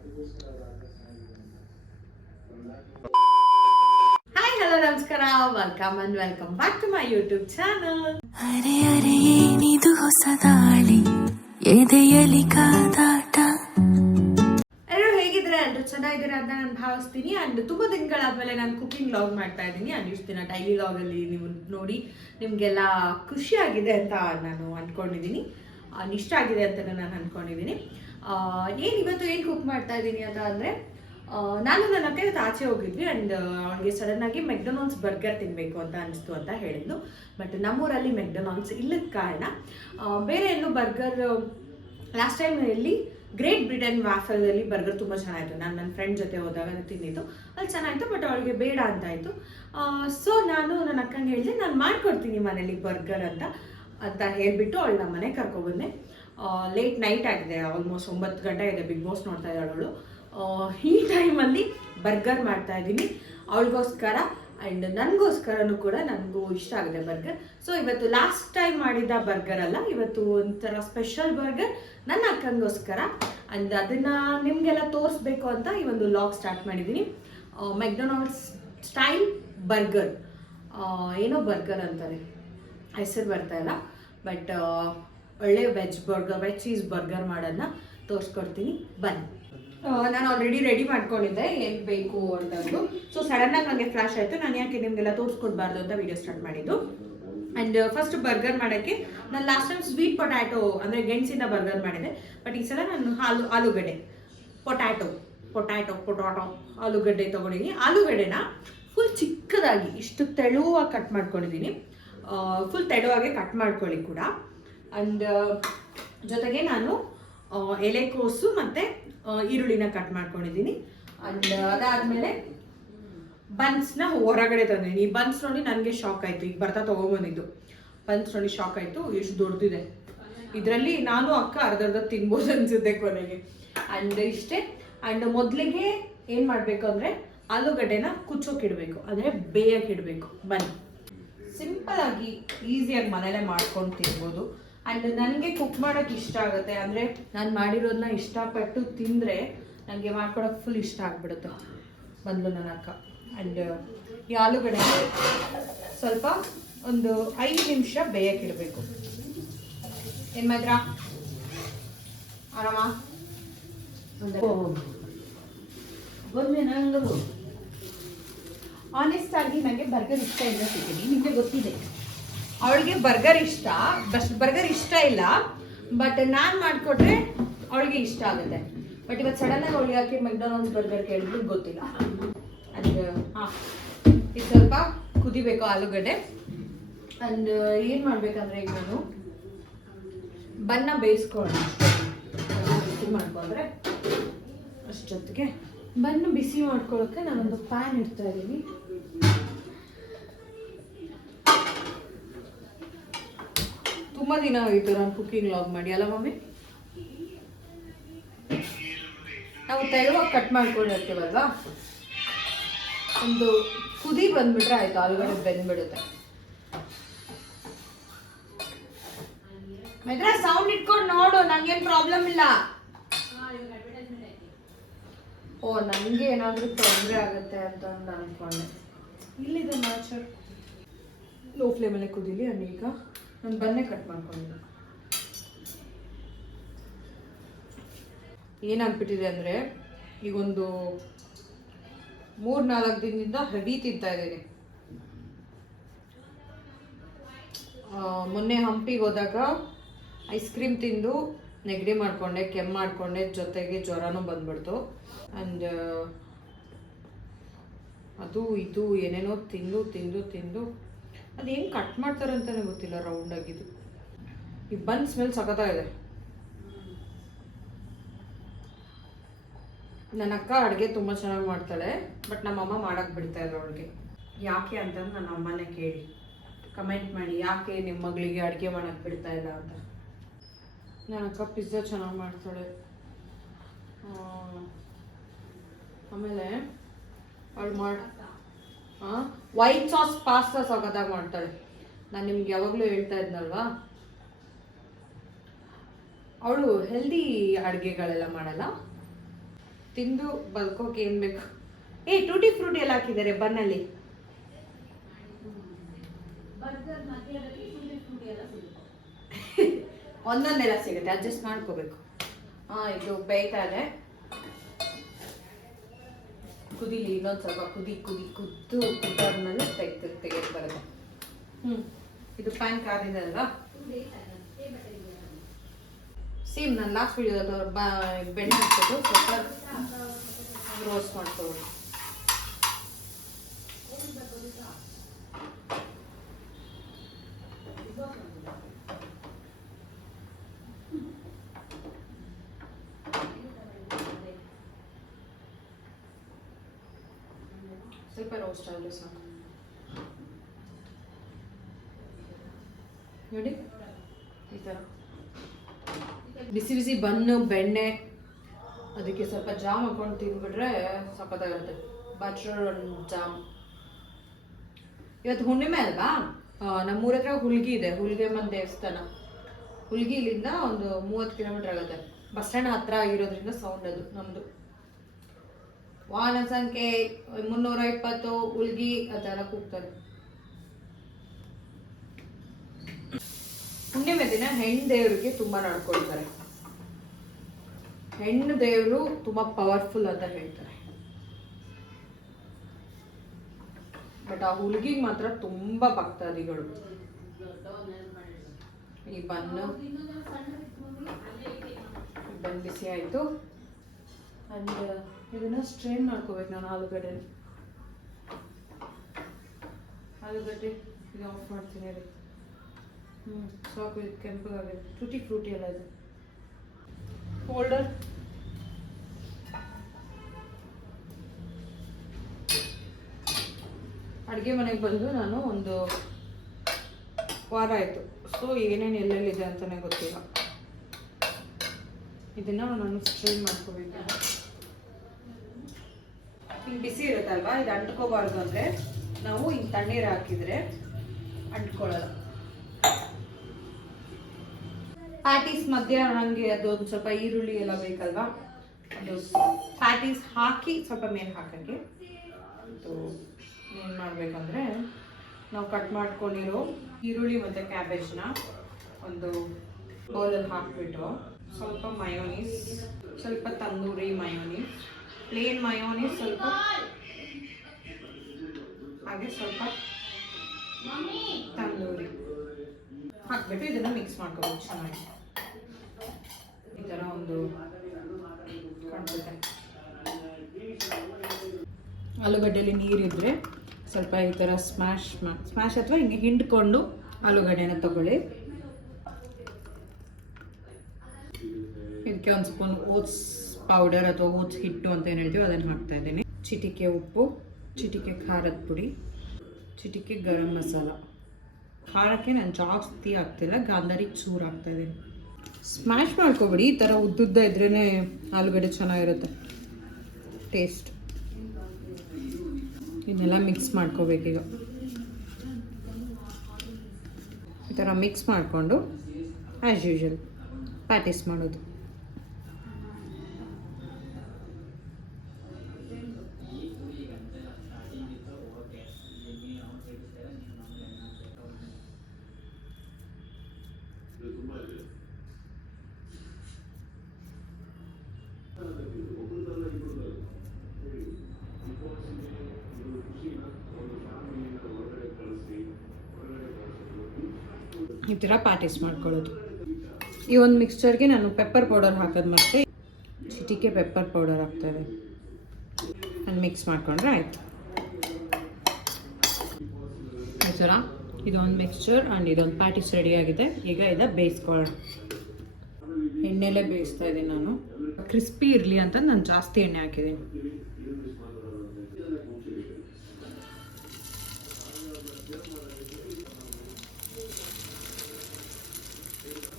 Hi hello ನಮಸ್ಕಾರ, welcome back to my YouTube channel. ಅರೆ ಅರೆ ಏನಿದು ಹೊಸ ದಾಳಿ ಎದೆಯಲಿ ಕಾದಾಟ. ಎಲ್ಲರೂ ಹೇಗಿದ್ರೆ ಎಲ್ಲರೂ ಚೆನ್ನಾಗಿದ್ದೀರಾ ಅಂತ ನಾನು ಭಾವಿಸ್ತೀನಿ. ಅಂಡ್ ತುಂಬಾ ದಿನಗಳಾದ್ಮೇಲೆ ನಾನು ಕುಕಿಂಗ್ ವ್ಲಾಗ್ ಮಾಡ್ತಾ ಇದ್ದೀನಿ. ಅಂಡ್ ಇಷ್ಟು ದಿನ ಡೈಲಿ ವ್ಲಾಗಲ್ಲಿ ನೀವು ನೋಡಿ ನಿಮಗೆಲ್ಲ ಖುಷಿ ಆಗಿದೆ ಅಂತ ನಾನು ಅಂದ್ಕೊಂಡಿದ್ದೀನಿ, ಇಷ್ಟ ಆಗಿದೆ ಅಂತ ನಾನು ಅಂದ್ಕೊಂಡಿದ್ದೀನಿ. ಇವತ್ತು ಏನು ಕುಕ್ ಮಾಡ್ತಾ ಇದ್ದೀನಿ ಅಂತ ಅಂದರೆ, ನಾನು ನನ್ನ ಅಕ್ಕ ಇವತ್ತು ಆಚೆ ಹೋಗಿದ್ವಿ. ಆ್ಯಂಡ್ ಅವಳಿಗೆ ಸಡನ್ನಾಗಿ ಮೆಕ್ಡೊನಾಲ್ಡ್ಸ್ ಬರ್ಗರ್ ತಿನ್ನಬೇಕು ಅಂತ ಅನಿಸ್ತು ಅಂತ ಹೇಳಿದ್ಲು. ಬಟ್ ನಮ್ಮೂರಲ್ಲಿ ಮೆಕ್ಡೊನಾಲ್ಡ್ಸ್ ಇಲ್ಲದ ಕಾರಣ ಬೇರೆ ಎಲ್ಲೂ ಬರ್ಗರ್, ಲಾಸ್ಟ್ ಟೈಮ್ ಇಲ್ಲಿ ಗ್ರೇಟ್ ಬ್ರಿಟನ್ ವ್ಯಾಫಲಲ್ಲಿ ಬರ್ಗರ್ ತುಂಬ ಚೆನ್ನಾಗಿತ್ತು. ನಾನು ನನ್ನ ಫ್ರೆಂಡ್ ಜೊತೆ ಹೋದಾಗ ತಿಂದಿದ್ದು, ಅಲ್ಲಿ ಚೆನ್ನಾಗಿತ್ತು. ಬಟ್ ಅವಳಿಗೆ ಬೇಡ ಅಂತಾಯಿತು. ಸೊ ನಾನು ನನ್ನ ಅಕ್ಕಂಗೆ ಹೇಳಿದೆ, ನಾನು ಮಾಡ್ಕೊಡ್ತೀನಿ ಮನೇಲಿ ಬರ್ಗರ್ ಅಂತ ಹೇಳಿಬಿಟ್ಟು ಅವಳು ನಮ್ಮ ಮನೆಗೆ ಕರ್ಕೊಬಂದೆ. ಲೇಟ್ ನೈಟ್ ಆಗಿದೆ, ಆಲ್ಮೋಸ್ಟ್ 9 ಗಂಟೆ ಇದೆ. ಬಿಗ್ ಬಾಸ್ ನೋಡ್ತಾ ಇದ್ದಾಳೆ ಅವಳು. ಈ ಟೈಮಲ್ಲಿ ಬರ್ಗರ್ ಮಾಡ್ತಾ ಇದ್ದೀನಿ ಅವಳಿಗೋಸ್ಕರ. ಆ್ಯಂಡ್ ನನಗೋಸ್ಕರನೂ ಕೂಡ, ನನಗೂ ಇಷ್ಟ ಆಗಿದೆ ಬರ್ಗರ್. ಸೊ ಇವತ್ತು ಲಾಸ್ಟ್ ಟೈಮ್ ಮಾಡಿದ ಬರ್ಗರ್ ಅಲ್ಲ, ಇವತ್ತು ಒಂಥರ ಸ್ಪೆಷಲ್ ಬರ್ಗರ್ ನನ್ನ ಅಕ್ಕನಿಗೋಸ್ಕರ. ಆ್ಯಂಡ್ ಅದನ್ನು ನಿಮಗೆಲ್ಲ ತೋರಿಸ್ಬೇಕು ಅಂತ ಈ ಒಂದು ವ್ಲಾಗ್ ಸ್ಟಾರ್ಟ್ ಮಾಡಿದ್ದೀನಿ. ಮೆಕ್ಡೊನಾಲ್ಡ್ಸ್ ಸ್ಟೈಲ್ ಬರ್ಗರ್, ಏನೋ ಬರ್ಗರ್ ಅಂತಾರೆ, ಹೆಸರು ಬರ್ತಾ ಇಲ್ಲ. ಬಟ್ ಒಳ್ಳೆ ವೆಜ್ ಚೀಸ್ ಬರ್ಗರ್ ಮಾಡೋದನ್ನ ತೋರಿಸ್ಕೊಡ್ತೀನಿ, ಬನ್ನಿ. ನಾನು ಆಲ್ರೆಡಿ ರೆಡಿ ಮಾಡ್ಕೊಂಡಿದ್ದೆ ಏನು ಬೇಕು ಅಂತಂದು. ಸೊ ಸಡನ್ನಾಗಿ ನನಗೆ ಫ್ಲಾಶ್ ಆಯಿತು, ನಾನು ಯಾಕೆ ನಿಮಗೆಲ್ಲ ತೋರಿಸ್ಕೊಡ್ಬಾರ್ದು ಅಂತ ವಿಡಿಯೋ ಸ್ಟಾರ್ಟ್ ಮಾಡಿದ್ದು. ಆ್ಯಂಡ್ ಫಸ್ಟ್ ಬರ್ಗರ್ ಮಾಡೋಕ್ಕೆ ನಾನು ಲಾಸ್ಟ್ ಟೈಮ್ ಸ್ವೀಟ್ ಪೊಟ್ಯಾಟೊ ಅಂದರೆ ಗೆಣಸಿಂದ ಬರ್ಗರ್ ಮಾಡಿದೆ. ಬಟ್ ಈ ಸಲ ನಾನು ಆಲೂಗಡ್ಡೆ ಪೊಟ್ಯಾಟೊ ಆಲೂಗಡ್ಡೆ ತೊಗೊಂಡಿದ್ದೀನಿ. ಆಲೂಗಡ್ಡೆನ ಫುಲ್ ಚಿಕ್ಕದಾಗಿ ಇಷ್ಟು ತೆಳುವಾಗಿ ಕಟ್ ಮಾಡ್ಕೊಂಡಿದ್ದೀನಿ. ಫುಲ್ ತೆಳುವಾಗೆ ಕಟ್ ಮಾಡ್ಕೊಳ್ಳಿ ಕೂಡ. ಆ್ಯಂಡ್ ಜೊತೆಗೆ ನಾನು ಎಲೆಕೋಸು ಮತ್ತು ಈರುಳ್ಳಿನ ಕಟ್ ಮಾಡ್ಕೊಂಡಿದ್ದೀನಿ. ಆ್ಯಂಡ್ ಅದಾದಮೇಲೆ ಬನ್ಸ್ನ ಹೊರಗಡೆ ತಂದಿದ್ದೀನಿ. ಈ ಬನ್ಸ್ ನೋಡಿ ನನಗೆ ಶಾಕ್ ಆಯಿತು, ಈಗ ಬರ್ತಾ ತೊಗೊಂಬಂದಿದ್ದು ಬನ್ಸ್ ನೋಡಿ ಶಾಕ್ ಆಯಿತು, ಎಷ್ಟು ದೊಡ್ಡದಿದೆ. ಇದರಲ್ಲಿ ನಾನು ಅಕ್ಕ ಅರ್ಧ ತಿನ್ಬೋದು ಅನಿಸುತ್ತೆ ಕೊನೆಗೆ. ಆ್ಯಂಡ್ ಇಷ್ಟೇ. ಆ್ಯಂಡ್ ಮೊದಲಿಗೆ ಏನು ಮಾಡಬೇಕು ಅಂದರೆ, ಆಲೂಗಡ್ಡೆನ ಕುಚ್ಚೋಕಿಡಬೇಕು, ಅಂದರೆ ಬೇಯಕ್ಕಿಡಬೇಕು. ಬನ್ನಿ, ಸಿಂಪಲಾಗಿ ಈಸಿಯಾಗಿ ಮನೇಲೇ ಮಾಡ್ಕೊಂಡು ತಿನ್ಬೋದು. ಆ್ಯಂಡ್ ನನಗೆ ಕುಕ್ ಮಾಡೋಕ್ಕೆ ಇಷ್ಟ ಆಗುತ್ತೆ, ಅಂದರೆ ನಾನು ಮಾಡಿರೋದನ್ನ ಇಷ್ಟಪಟ್ಟು ತಿಂದರೆ ನನಗೆ ಮಾಡ್ಕೊಡೋಕೆ ಫುಲ್ ಇಷ್ಟ ಆಗಿಬಿಡುತ್ತೆ. ಬಂದು ನನ್ನ ಅಕ್ಕ. ಆ್ಯಂಡ್ ಈ ಆಲೂಗಡ್ಡೆ ಸ್ವಲ್ಪ ಒಂದು 5 ನಿಮಿಷ ಬೇಯಕ್ಕಿಡಬೇಕು. ಏನು ಮಾತ್ರ ಆರಾಮ ಆನೆಸ್ಟ್ ಆಗಿ ನನಗೆ ಬರ್ಗರ್ ಇಷ್ಟ ಇಲ್ಲ ಸಿಗ್ತೀನಿ, ನಿಮಗೆ ಗೊತ್ತಿದೆ. ಅವಳಿಗೆ ಬರ್ಗರ್ ಇಷ್ಟ, ಬರ್ಗರ್ ಇಷ್ಟ ಇಲ್ಲ. ಬಟ್ ನಾನು ಮಾಡಿಕೊಟ್ರೆ ಅವಳಿಗೆ ಇಷ್ಟ ಆಗುತ್ತೆ. ಬಟ್ ಇವತ್ತು ಸಡನ್ನಾಗಿ ಅವಳಿಗೆ ಯಾಕೆ ಮೆಕ್ಡೊನಾಲ್ಡ್ಸ್ ಬರ್ಗರ್ ಕೇಳಿದ್ರು ಗೊತ್ತಿಲ್ಲ. ಆ್ಯಂಡ್ ಇದು ಸ್ವಲ್ಪ ಕುದಿಬೇಕು ಆಲೂಗಡ್ಡೆ. ಆ್ಯಂಡ್ ಏನು ಮಾಡಬೇಕಂದ್ರೆ, ಈಗ ನಾನು ಬನ್ನ ಬೇಯಿಸ್ಕೊಳ್ಳೋಣ. ಬಿಸಿ ಮಾಡ್ಕೊಂಡ್ರೆ ಅಷ್ಟೊತ್ತಿಗೆ ಬನ್ನ ಬಿಸಿ ಮಾಡ್ಕೊಳ್ಳೋಕ್ಕೆ ನಾನೊಂದು ಪ್ಯಾನ್ ಇಡ್ತಾ ಇದ್ದೀನಿ. ತುಂಬ ದಿನ ಆಗಿತ್ತು ನಾನು ಕುಕಿಂಗ್ ವ್ಲಾಗ್ ಮಾಡಿ, ಅಲ್ಲ ಮಮ್ಮಿ? ನಾವು ತೆಳುವಾಗಿ ಕಟ್ ಮಾಡ್ಕೊಂಡಿರ್ತೀವಲ್ವಾ, ಒಂದು ಕುದಿ ಬಂದ್ಬಿಟ್ರೆ ಆಯಿತು, ಆಲೂಗಡ್ಡೆ ಬೆಂದ್ಬಿಡುತ್ತೆ. ಮೆದ್ರ ಸೌಂಡ್ ಇಟ್ಕೊಂಡು ನೋಡು, ನಂಗೇನು ಪ್ರಾಬ್ಲಮ್ ಇಲ್ಲ. ಓ, ನನಗೆ ಏನಾದರೂ ತೊಂದರೆ ಆಗುತ್ತೆ ಅಂತ ಅಂದ್ಕೊಂಡೆ. ಇಲ್ಲಿದೆ ಮ್ಯಾಚರ್. ಲೋ ಫ್ಲೇಮಲ್ಲೇ ಕುದೀಲಿ. ಅಂಡ್ ಈಗ ನಾನು ಬನ್ನೇ ಕಟ್ ಮಾಡ್ಕೊಂಡಿದ್ದೆ. ಏನಾಗ್ಬಿಟ್ಟಿದೆ ಅಂದರೆ, ಈಗೊಂದು 3-4 ದಿನದಿಂದ ಹೆವಿ ತಿಂತಾ ಇದ್ದೀನಿ. ಮೊನ್ನೆ ಹಂಪಿಗೆ ಹೋದಾಗ ಐಸ್ ಕ್ರೀಮ್ ತಿಂದು ನೆಗಡಿ ಮಾಡಿಕೊಂಡೆ, ಕೆಮ್ಮು ಮಾಡಿಕೊಂಡೆ, ಜೊತೆಗೆ ಜ್ವರನೂ ಬಂದ್ಬಿಡ್ತು. ಆ್ಯಂಡ್ ಅದು ಇದು ಏನೇನೋ ತಿಂದು ಅದು ಹೆಂಗೆ ಕಟ್ ಮಾಡ್ತಾರೆ ಅಂತಲೇ ಗೊತ್ತಿಲ್ಲ, ರೌಂಡಾಗಿದ್ದು. ಈ ಬನ್ ಸ್ಮೆಲ್ ಸಖತ್ತಾಗಿದೆ. ನನ್ನ ಅಕ್ಕ ಅಡುಗೆ ತುಂಬ ಚೆನ್ನಾಗಿ ಮಾಡ್ತಾಳೆ, ಬಟ್ ನಮ್ಮಮ್ಮ ಮಾಡೋಕ್ಕೆ ಬಿಡ್ತಾ ಇಲ್ಲ ಅವಳಿಗೆ. ಯಾಕೆ ಅಂತ ನನ್ನ ಅಮ್ಮನೇ ಕೇಳಿ ಕಮೆಂಟ್ ಮಾಡಿ, ಯಾಕೆ ನಿಮ್ಮ ಮಗಳಿಗೆ ಅಡುಗೆ ಮಾಡೋಕ್ಕೆ ಬಿಡ್ತಾ ಇಲ್ಲ ಅಂತ. ನನ್ನ ಅಕ್ಕ ಪಿಜ್ಜಾ ಚೆನ್ನಾಗಿ ಮಾಡ್ತಾಳೆ. ಆಮೇಲೆ ಅವಳು ವೈಟ್ ಸಾಸ್ ಪಾಸ್ತಾ ಸಖತ್ತಾಗಿ ಮಾಡ್ತಾಳೆ. ನಾನು ನಿಮ್ಗೆ ಯಾವಾಗಲೂ ಹೇಳ್ತಾ ಇದ್ನಲ್ವಾ, ಅವಳು ಹೆಲ್ದಿ ಅಡುಗೆಗಳೆಲ್ಲ ಮಾಡಲ್ಲ. ತಿಂದು ಬಲ್ಕೋಕೆ ಏನು ಬೇಕು. ಟೂಟಿ ಫ್ರೂಟಿ ಎಲ್ಲ ಹಾಕಿದ್ದಾರೆ ಬನ್ನಲ್ಲಿ. ಒಂದೊಂದೆಲ್ಲ ಸಿಗುತ್ತೆ, ಅಡ್ಜಸ್ಟ್ ಮಾಡ್ಕೋಬೇಕು. ಇದು ಬೇಯ್ತಾ ಇದೆ, ಕುದೀಲಿ ಇನ್ನೊಂದು ಸ್ವಲ್ಪ ಕುದ್ದಾದ್ಮೇಲೆ ತೆಗೆದು ಬರುತ್ತೆ. ಇದು ಪ್ಯಾನ್ ಕಾದಿದೆಲ್ಲ ಸೇಮ್ ನಾನು ಲಾಸ್ಟ್ ವಿಡಿಯೋದಲ್ಲಿ ಬೆಣ್ಣೆ ಹಾಕ್ಬಿಟ್ಟು ಸ್ವಲ್ಪ ರೋಸ್ಟ್ ಮಾಡ್ಕೋಬೋದು. ಸ್ವಲ್ಪ ರೋಸ್ಟ್ ಆದರೆ ಸಾಕು ನೋಡಿ. ಈ ಥರ ಬಿಸಿ ಬಿಸಿ ಬನ್ನು ಬೆಣ್ಣೆ, ಅದಕ್ಕೆ ಸ್ವಲ್ಪ ಜಾಮ್ ಹಾಕೊಂಡು ತಿಂದ್ಬಿಟ್ರೆ ಸಖತ್ತಾಗಿರುತ್ತೆ. Butter jam. ಇವತ್ತು ಹುಣ್ಣಿಮೆ ಅಲ್ವಾ, ನಮ್ಮೂರ ಹತ್ರ ಹುಲ್ಗಿ ಇದೆ, ಹುಲ್ಗೆಮ್ಮನ ದೇವಸ್ಥಾನ. ಹುಲ್ಗಿ ಇಲ್ಲಿಂದ ಒಂದು 30 ಕಿಲೋಮೀಟರ್ ಆಗುತ್ತೆ. ಬಸ್ ಸ್ಟ್ಯಾಂಡ್ ಹತ್ರ ಆಗಿರೋದ್ರಿಂದ ಸೌಂಡ್ ಅದು ನಮ್ಮದು. ವಾಹನ ಸಂಖ್ಯೆ 320 ಹುಲ್ಗಿ ಅದೆಲ್ಲ ಕೂಗ್ತಾರೆ. ಹುಣ್ಣಿಮೆ ದಿನ ಹೆಣ್ಣು ದೇವರಿಗೆ ತುಂಬ ನಡ್ಕೊಳ್ತಾರೆ. ಹೆಣ್ಣು ದೇವರು ತುಂಬ ಪವರ್ಫುಲ್ ಅಂತ ಹೇಳ್ತಾರೆ. ಬಟ್ ಆ ಹುಲ್ಗಿಗೆ ಮಾತ್ರ ತುಂಬ ಭಕ್ತಾದಿಗಳು. ಈ ಬನ್ನು ಬಿಸಿ ಆಯಿತು. ಅಂಡ್ ಇದನ್ನ ಸ್ಟ್ರೈನ್ ಮಾಡ್ಕೋಬೇಕು ನಾನು. ಆಲೂಗಡ್ಡೆ ಇದು ಆಫ್ ಮಾಡ್ತೀನಿ ರೀ. ಸಾಕು, ಇದು ಕೆಂಪಗಾಗಿದೆ. ಟೂಟಿ ಫ್ರೂಟಿ ಎಲ್ಲ ಇದೆ. ಹೋಲ್ಡರ್ ಅಡುಗೆ ಮನೆಗೆ ಬಂದು ನಾನು ಒಂದು ವಾರ ಆಯಿತು. ಸೊ ಏನೇನು ಎಲ್ಲೆಲ್ಲಿದೆ ಅಂತಲೇ ಗೊತ್ತಿಲ್ಲ. ಇದನ್ನು ನಾನು ಸ್ಟ್ರೈನ್ ಮಾಡ್ಕೋಬೇಕು. ಹಿಂಗೆ ಬಿಸಿ ಇರುತ್ತಲ್ವಾ, ಇದು ಅಂಟ್ಕೋಬಾರ್ದು ಅಂದರೆ ನಾವು ಹಿಂಗೆ ತಣ್ಣೀರು ಹಾಕಿದರೆ ಅಂಟ್ಕೊಳ್ಳಲ್ಲ. ಪ್ಯಾಟೀಸ್ ಮಧ್ಯ ನನಗೆ ಅದು ಒಂದು ಸ್ವಲ್ಪ ಈರುಳ್ಳಿ ಎಲ್ಲ ಬೇಕಲ್ವಾ, ಅದು ಪ್ಯಾಟೀಸ್ ಹಾಕಿ ಸ್ವಲ್ಪ ಮೇಲೆ ಹಾಕೋಕ್ಕೆ. ಅದು ಏನು ಮಾಡಬೇಕಂದ್ರೆ ನಾವು ಕಟ್ ಮಾಡ್ಕೊಂಡಿರೋ ಈರುಳ್ಳಿ ಮತ್ತು ಕ್ಯಾಬೇಜ್ನ ಒಂದು ಬೌಲಲ್ಲಿ ಹಾಕಿಬಿಟ್ಟು ಸ್ವಲ್ಪ ಮಯೋನೀಸ್, ಸ್ವಲ್ಪ ತಂದೂರಿ ಮಯೋನೀಸ್, ಪ್ಲೇನ್ ಮಯೋನೀಸ್ ಸ್ವಲ್ಪ, ಹಾಗೆ ಸ್ವಲ್ಪ ತಂದೂರಿ ಹಾಕ್ಬಿಟ್ಟು ಇದನ್ನು ಮಿಕ್ಸ್ ಮಾಡ್ಕೋಬೇಕು ಚೆನ್ನಾಗಿ. ಈ ಥರ ಒಂದು ಕಾಣಿಸುತ್ತೆ. ಆಲೂಗಡ್ಡೆಯಲ್ಲಿ ನೀರಿದ್ರೆ ಸ್ವಲ್ಪ ಈ ಥರ ಸ್ಮ್ಯಾಶ್ ಅಥವಾ ಹಿಂಗೆ ಹಿಂಡ್ಕೊಂಡು ಆಲೂಗಡ್ಡೆನ ತಗೊಳ್ಳಿ. ಇದಕ್ಕೆ ಒಂದು ಸ್ಪೂನ್ ಓಟ್ಸ್ ಪೌಡರ್ ಅಥವಾ ಓಟ್ಸ್ ಹಿಟ್ಟು ಅಂತ ಏನು ಹೇಳ್ತೀವಿ ಅದನ್ನು ಹಾಕ್ತಾ ಇದ್ದೀನಿ. ಚಿಟಿಕೆ ಉಪ್ಪು, ಚಿಟಿಕೆ ಖಾರದ ಪುಡಿ, ಚಿಟಿಕೆ ಗರಂ ಮಸಾಲ. ಖಾರಕ್ಕೆ ನಾನು ಜಾಸ್ತಿ ಹಾಕ್ತಿಲ್ಲ, ಗಾಂಧಾರಿ ಚೂರು ಹಾಕ್ತಾ ಇದ್ದೀನಿ. ಸ್ಮ್ಯಾಶ್ ಮಾಡ್ಕೊಬಿಡಿ. ಈ ಥರ ಉದ್ದುದ್ದ ಇದ್ರೇ ಆಲೂಗಡ್ಡೆ ಚೆನ್ನಾಗಿರುತ್ತೆ ಟೇಸ್ಟ್. ಇದನ್ನೆಲ್ಲ ಮಿಕ್ಸ್ ಮಾಡ್ಕೋಬೇಕೀಗ. ಈ ಥರ ಮಿಕ್ಸ್ ಮಾಡಿಕೊಂಡು ಆ್ಯಸ್ ಯೂಶುವಲ್ ಪ್ಯಾಟೀಸ್ ಮಾಡೋದು. ಈ ಥರ ಪ್ಯಾಟೀಸ್ ಮಾಡ್ಕೊಳ್ಳೋದು. ಈ ಒಂದು ಮಿಕ್ಸ್ಚರ್ಗೆ ನಾನು ಪೆಪ್ಪರ್ ಪೌಡರ್ ಹಾಕೋದು ಮತ್ತೆ ಚಿಟಿಕೆ ಪೆಪ್ಪರ್ ಪೌಡರ್ ಹಾಕ್ತಾಯಿದೆ. ನಾನು ಮಿಕ್ಸ್ ಮಾಡಿಕೊಂಡ್ರೆ ಆಯಿತು. ಈ ಥರ ಇದೊಂದು ಮಿಕ್ಸ್ಚರ್ ಆ್ಯಂಡ್ ಇದೊಂದು ಪ್ಯಾಟೀಸ್ ರೆಡಿಯಾಗಿದೆ. ಈಗ ಇದು ಬೇಯಿಸ್ಕೊಳ್ಳೋಣ. ಎಣ್ಣೆಲೇ ಬೇಯಿಸ್ತಾ ಇದ್ದೀನಿ ನಾನು. ಕ್ರಿಸ್ಪಿ ಇರಲಿ ಅಂತ ನಾನು ಜಾಸ್ತಿ ಎಣ್ಣೆ ಹಾಕಿದ್ದೀನಿ.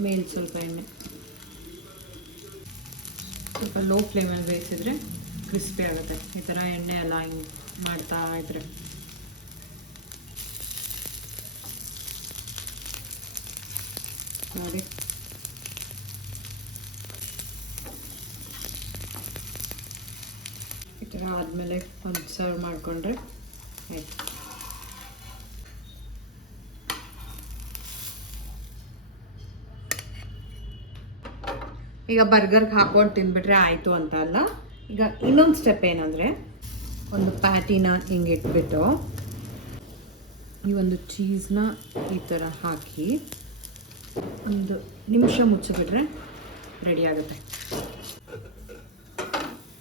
ಮೇಲೆ ಸ್ವಲ್ಪ ಎಣ್ಣೆ, ಸ್ವಲ್ಪ ಲೋ ಫ್ಲೇಮಲ್ಲಿ ಬೇಯಿಸಿದ್ರೆ ಕ್ರಿಸ್ಪಿ ಆಗುತ್ತೆ. ಈ ಥರ ಎಣ್ಣೆ ಎಲ್ಲ ಹಿಂಗೆ ಮಾಡ್ತಾ ಇದ್ರೆ ನೋಡಿ. ಈ ಥರ ಆದಮೇಲೆ ಒಂದು ಸರ್ವ್ ಮಾಡಿಕೊಂಡ್ರೆ ಆಯಿತು. ಈಗ ಬರ್ಗರ್ಗೆ ಹಾಕೊಂಡು ತಿಂದ್ಬಿಟ್ರೆ ಆಯಿತು ಅಂತ ಅಲ್ಲ. ಈಗ ಇನ್ನೊಂದು ಸ್ಟೆಪ್ ಏನಂದರೆ, ಒಂದು ಪ್ಯಾಟಿನ ಹಿಂಗೆ ಇಟ್ಬಿಟ್ಟು ಈ ಒಂದು ಚೀಸ್ನ ಈ ಥರ ಹಾಕಿ ಒಂದು ನಿಮಿಷ ಮುಚ್ಚಿಬಿಟ್ರೆ ರೆಡಿ ಆಗುತ್ತೆ.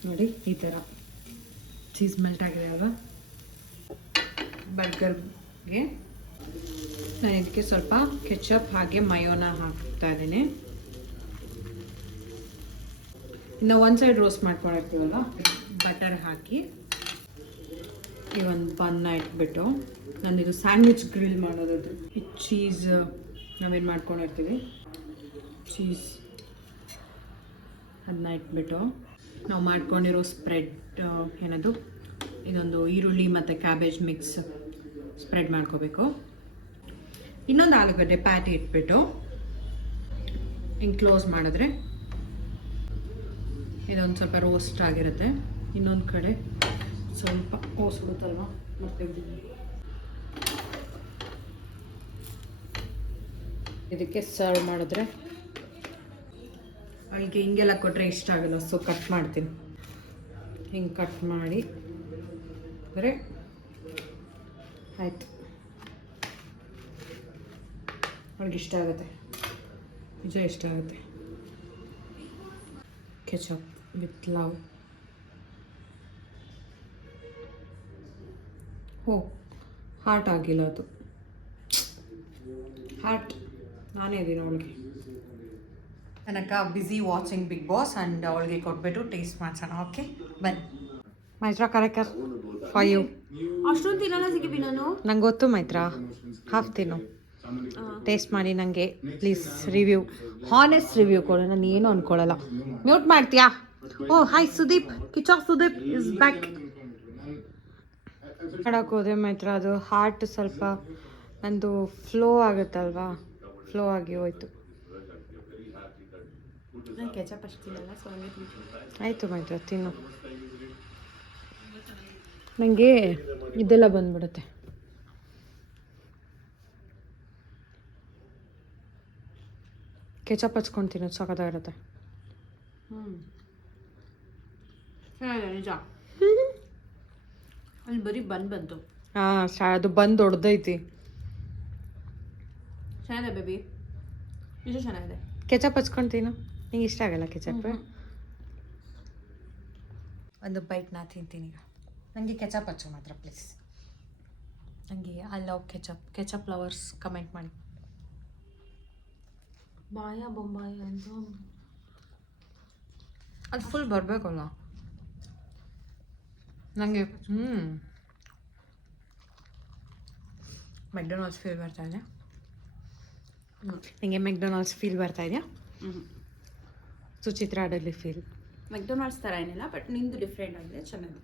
ನೋಡಿ ಈ ಥರ ಚೀಸ್ ಮೆಲ್ಟ್ ಆಗಿದೆ ಅಲ್ವಾ. ಬರ್ಗರ್ಗೆ ನಾನು ಇದಕ್ಕೆ ಸ್ವಲ್ಪ ಕೆಚಪ್ ಹಾಗೆ ಮಯೋನ ಹಾಕ್ತಾ ಇದ್ದೀನಿ. ಇನ್ನು ಒಂದು ಸೈಡ್ ರೋಸ್ಟ್ ಮಾಡ್ಕೊಂಡಿರ್ತೀವಲ್ವ, ಬಟರ್ ಹಾಕಿ ಈ ಒಂದು ಬನ್ನ ಇಟ್ಬಿಟ್ಟು, ನಾನಿದು ಸ್ಯಾಂಡ್ವಿಚ್ ಗ್ರಿಲ್ ಮಾಡೋದು. ಈ ಚೀಸ್ ನಾವೇನು ಮಾಡ್ಕೊಂಡಿರ್ತೀವಿ, ಚೀಸ್ ಅದನ್ನ ಇಟ್ಬಿಟ್ಟು ನಾವು ಮಾಡ್ಕೊಂಡಿರೋ ಸ್ಪ್ರೆಡ್ ಏನದು, ಇದೊಂದು ಈರುಳ್ಳಿ ಮತ್ತು ಕ್ಯಾಬೇಜ್ ಮಿಕ್ಸ್ ಸ್ಪ್ರೆಡ್ ಮಾಡ್ಕೋಬೇಕು. ಇನ್ನೊಂದು ಆಲೂಗಡ್ಡೆ ಪ್ಯಾಟಿ ಇಟ್ಬಿಟ್ಟು ಹಿಂಗೆ ಕ್ಲೋಸ್ ಮಾಡಿದ್ರೆ ಇದೊಂದು ಸ್ವಲ್ಪ ರೋಸ್ಟ್ ಆಗಿರುತ್ತೆ. ಇನ್ನೊಂದು ಕಡೆ ಸ್ವಲ್ಪ ಓಸ್ಬಿಡುತ್ತಲ್ವ, ಮತ್ತೆ ಇದಕ್ಕೆ ಸರ್ವ್ ಮಾಡಿದ್ರೆ ಅವಳಿಗೆ ಹಿಂಗೆಲ್ಲ ಕೊಟ್ಟರೆ ಇಷ್ಟ ಆಗಲ್ಲ. ಸೊ ಕಟ್ ಮಾಡ್ತೀನಿ, ಹಿಂಗೆ ಕಟ್ ಮಾಡಿ ಅಂದರೆ ಆಯಿತು. ಅವಳಿಗೆ ಇಷ್ಟ ಆಗುತ್ತೆ, ನಿಜ ಇಷ್ಟ ಆಗುತ್ತೆ. Ketchup with love. ಹೋ, ಹಾರ್ಟ್ ಆಗಿಲ್ಲ ಅದು, ಹಾರ್ಟ್ ನಾನೇ ಇದ್ದೀನಿ ಅವಳಿಗೆ. ನನಗೆ busy watching Bigg Boss and ಅವಳಿಗೆ ಕೊಟ್ಬಿಟ್ಟು ಟೇಸ್ಟ್ ಮಾಡ್ಸೋಣ. ಓಕೆ ಬನ್ನಿ. ಮೈತ್ರಾ ಕರೆಕರ್ ಫಾರ್ ಯು. ಅಷ್ಟೊಂದು ತಿನ್ನಲ್ಲ ಸಿಕ್ಕಿಬಿ ನಾನು. ನಂಗೆ ಗೊತ್ತು ಮೈತ್ರಾ, ಹಾಫ್ ತಿನ್ನು, ಟೇಸ್ಟ್ ಮಾಡಿ ನನಗೆ ಪ್ಲೀಸ್ ರಿವ್ಯೂ, ಹಾನೆಸ್ಟ್ ರಿವ್ಯೂ ಕೊಡು. ನಾನು ಏನು ಅಂದ್ಕೊಳ್ಳಲ್ಲ. ಮ್ಯೂಟ್ ಮಾಡ್ತೀಯಾ? ಓ ಹಾಯ್ ಸುದೀಪ್, ಕಿಚ್ ಆಫ್ ಸುದೀಪ್ ಇಸ್ ಬ್ಯಾಕ್. ಮಾಡಕ್ಕೆ ಹೋದೆ ಮೈತ್ರ, ಅದು ಹಾರ್ಟ್ ಸ್ವಲ್ಪ ನಂದು ಫ್ಲೋ ಆಗುತ್ತಲ್ವಾ, ಫ್ಲೋ ಆಗಿ ಹೋಯ್ತು. ನಾನು ಕೆಚಪ್ ಅಷ್ಟು ತಿನ್ನಲ್ಲ, ಸೊ ಹಂಗೆ ಆಯಿತು ಮೈತ್ರ ತಿನ್ನು. ನನಗೆ ಇದೆಲ್ಲ ಬಂದ್ಬಿಡುತ್ತೆ. ಕೆಚಪ್ ಹಚ್ಕೊಂಡು ತಿನ್ನೋದು ಸಖತ್ತಾಗಿರುತ್ತೆ. ನಿಜ. ಅಲ್ಲಿ ಬರೀ ಬಂತು. ಹಾಂ, ಅದು ಬಂದು ಹೊಡೆದೈತಿ. ಚೆನ್ನಾಗಿದೆ ಬೇಬಿ, ನಿಜ ಚೆನ್ನಾಗಿದೆ. ಕೆಚಪ್ ಹಚ್ಕೊಂಡು ತಿನ್ನು, ನಿಂಗೆ ಇಷ್ಟ ಆಗಲ್ಲ ಕೆಚಪ್? ಒಂದು ಬೈಟ್ ನಾ ತಿಂತೀನಿ ಈಗ. ನನಗೆ ಕೆಚಪ್ ಹಚ್ಚು ಮಾತ್ರ ಪ್ಲೀಸ್. ನನಗೆ I love ketchup. Ketchup lovers comment ಮಾಡಿ. ಬಾಯ ಬೊಂಬಾಯ ಅಂತ ಅದು ಫುಲ್ ಬರಬೇಕಲ್ಲ ನನಗೆ. ಮೆಕ್ಡೊನಾಲ್ಡ್ಸ್ ಫೀಲ್ ಬರ್ತಾ ಇದೆಯಾ ನಿಮಗೆ? ಮೆಕ್ಡೊನಾಲ್ಡ್ಸ್ ಫೀಲ್ ಬರ್ತಾ ಇದೆಯಾ? ಸುಚಿತ್ರಾ ಅಡಲಿ ಫೀಲ್. ಮೆಕ್ಡೊನಾಲ್ಡ್ಸ್ ಥರ ಏನಿಲ್ಲ, ಬಟ್ ನಿಂದು ಡಿಫ್ರೆಂಟ್ ಆಗಿದೆ, ಚೆನ್ನಾಗಿದೆ.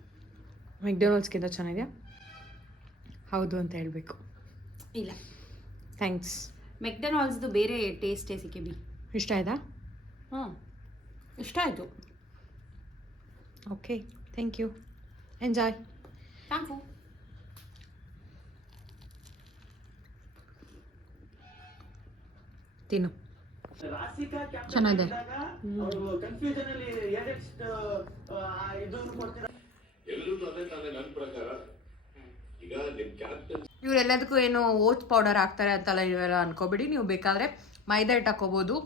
ಮೆಕ್ಡೊನಾಲ್ಡ್ಸ್ಗಿಂತ ಚೆನ್ನಾಗಿದೆಯಾ? ಹೌದು ಅಂತ ಹೇಳಬೇಕು. ಇಲ್ಲ, ಥ್ಯಾಂಕ್ಸ್. ಮೆಕ್ಡೊನಾಲ್ಡ್ಸ್ದು ಬೇರೆ ಟೇಸ್ಟೇ ಸಿಕ್ಕಿಬಿ. ಇಷ್ಟ ಆಯ್ತಾ? ಹಾಂ, ಇಷ್ಟ ಆಯಿತು. Okay, thank you. Enjoy. Thank you. ತಿನ್ನು, ಚೆನ್ನಾಗಿದೆ. ಇವರೆಲ್ಲದಕ್ಕೂ ಏನು ಓಟ್ಸ್ ಪೌಡರ್ ಹಾಕ್ತಾರೆ ಅಂತೆಲ್ಲ ಇವೆಲ್ಲ ಅನ್ಕೋಬೇಡಿ. ನೀವು ಬೇಕಾದರೆ ಮೈದಾ ಹಿಟ್ಟು ಹಾಕೋಬೋದು,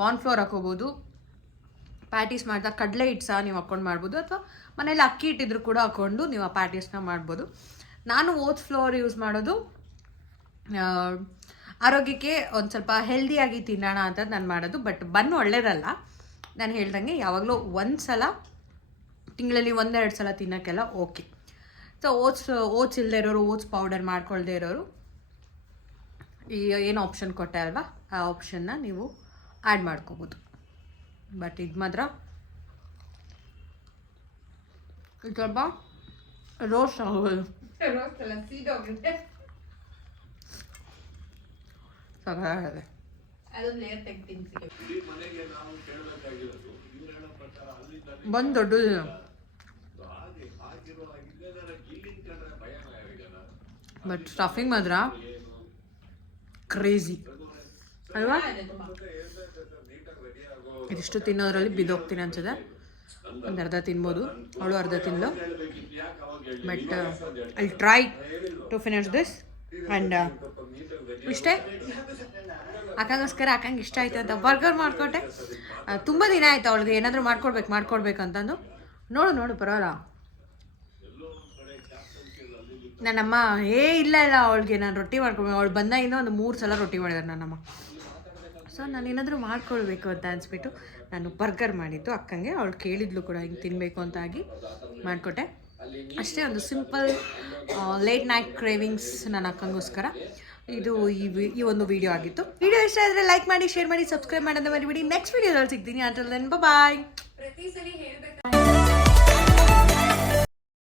ಕಾರ್ನ್ಫ್ಲೋರ್ ಹಾಕೋಬೋದು. ಪ್ಯಾಟೀಸ್ ಮಾಡಿದಾಗ ಕಡಲೆ ಹಿಟ್ಟು ಸಹ ನೀವು ಹಾಕ್ಕೊಂಡು ಮಾಡ್ಬೋದು, ಅಥವಾ ಮನೇಲಿ ಅಕ್ಕಿ ಹಿಟ್ಟಿದ್ರು ಕೂಡ ಹಾಕ್ಕೊಂಡು ನೀವು ಆ ಪ್ಯಾಟೀಸ್ನ ಮಾಡ್ಬೋದು. ನಾನು ಓಟ್ಸ್ ಫ್ಲೋರ್ ಯೂಸ್ ಮಾಡೋದು ಆರೋಗ್ಯಕ್ಕೆ ಒಂದು ಸ್ವಲ್ಪ ಹೆಲ್ದಿಯಾಗಿ ತಿನ್ನೋಣ ಅಂತ ನಾನು ಮಾಡೋದು. ಬಟ್ ಬನ್ ಒಳ್ಳೇದಲ್ಲ, ನಾನು ಹೇಳ್ದಂಗೆ ಯಾವಾಗಲೂ ಒಂದು ಸಲ ತಿಂಗಳಲ್ಲಿ 1-2 ಸಲ ತಿನ್ನೋಕ್ಕೆಲ್ಲ ಓಕೆ. ಸೊ ಓಟ್ಸ್ ಇಲ್ಲದೆ ಇರೋರು, ಓಟ್ಸ್ ಪೌಡರ್ ಮಾಡ್ಕೊಳ್ದೇ ಇರೋರು ಈ ಏನು ಆಪ್ಷನ್ ಕೊಟ್ಟೆ ಅಲ್ವಾ, ಆ ಆಪ್ಷನ್ನ ನೀವು ಆ್ಯಡ್ ಮಾಡ್ಕೋಬೋದು. ಬಟ್ ಇದು ಮಾತ್ರ ಇದು ಸ್ವಲ್ಪ ರೋಸ್ಟ್ ಆಗೋದು, ರೋಸ್ಟ್ ಎಲ್ಲ ಸೀದೋಗುತ್ತೆ, ಸಾಕಾಗಿದೆ. ಅದೊಂದು ಲೇಯರ್ ತೆಗ್ತೀನಿ. ಬಂದು ದೊಡ್ಡದು ಬಟ್ ಸ್ಟಫಿಂಗ್ ಮಾತ್ರ ಕ್ರೇಜಿ ಅಲ್ವಾ? ಇದಿಷ್ಟು ತಿನ್ನೋದ್ರಲ್ಲಿ ಬಿದ್ದೋಗ್ತೀನಿ ಅನ್ಸುತ್ತೆ. ಒಂದು ಅರ್ಧ ತಿನ್ಬೋದು, ಅವಳು ಅರ್ಧ ತಿಂದು. But I try to finish this and ಇಷ್ಟೇ. ಅಕ್ಕಂಗೋಸ್ಕರ ಅಕ್ಕಂಗೆ ಇಷ್ಟ ಆಯಿತು ಅಂತ ಬರ್ಗರ್ ಮಾಡಿಕೊಟ್ಟೆ. ತುಂಬ ದಿನ ಆಯಿತು ಅವಳಿಗೆ ಏನಾದರೂ ಮಾಡ್ಕೊಡ್ಬೇಕು ಅಂತಂದು. ನೋಡು ಪರವಾಗಿಲ್ಲ. ನನ್ನಮ್ಮ ಇಲ್ಲ ಅವಳಿಗೆ ನಾನು ರೊಟ್ಟಿ ಮಾಡ್ಕೊಡ್ಬೇಕು. ಅವಳು ಬಂದಾಗಿಂದ ಒಂದು 3 ಸಲ ರೊಟ್ಟಿ ಮಾಡಿದಾರೆ ನನ್ನಮ್ಮ. ಸೊ ನಾನು ಏನಾದರೂ ಮಾಡ್ಕೊಳ್ಬೇಕು ಅಂತ ಅನಿಸ್ಬಿಟ್ಟು ನಾನು ಬರ್ಗರ್ ಮಾಡಿದ್ದು ಅಕ್ಕಂಗೆ. ಅವಳು ಕೇಳಿದ್ಲು ಕೂಡ ಹಿಂಗೆ ತಿನ್ನಬೇಕು ಅಂತ ಆಗಿ ಮಾಡಿಕೊಟ್ಟೆ. ಅಷ್ಟೇ, ಒಂದು ಸಿಂಪಲ್ ಲೇಟ್ ನೈಟ್ ಕ್ರೇವಿಂಗ್ಸ್ ನನ್ನ ಅಕ್ಕಂಗೋಸ್ಕರ ಇದು ಈ ಒಂದು ವಿಡಿಯೋ ಆಗಿತ್ತು. ವಿಡಿಯೋ ಇಷ್ಟ ಆದರೆ ಲೈಕ್ ಮಾಡಿ, ಶೇರ್ ಮಾಡಿ, ಸಬ್ಸ್ಕ್ರೈಬ್ ಮಾಡೋದು ಮರಿಬೇಡಿ. ನೆಕ್ಸ್ಟ್ ವಿಡಿಯೋದಲ್ಲಿ ಸಿಗ್ತೀನಿ. ಅಂಟಿಲ್ ದೆನ್ ಬಾಯ್.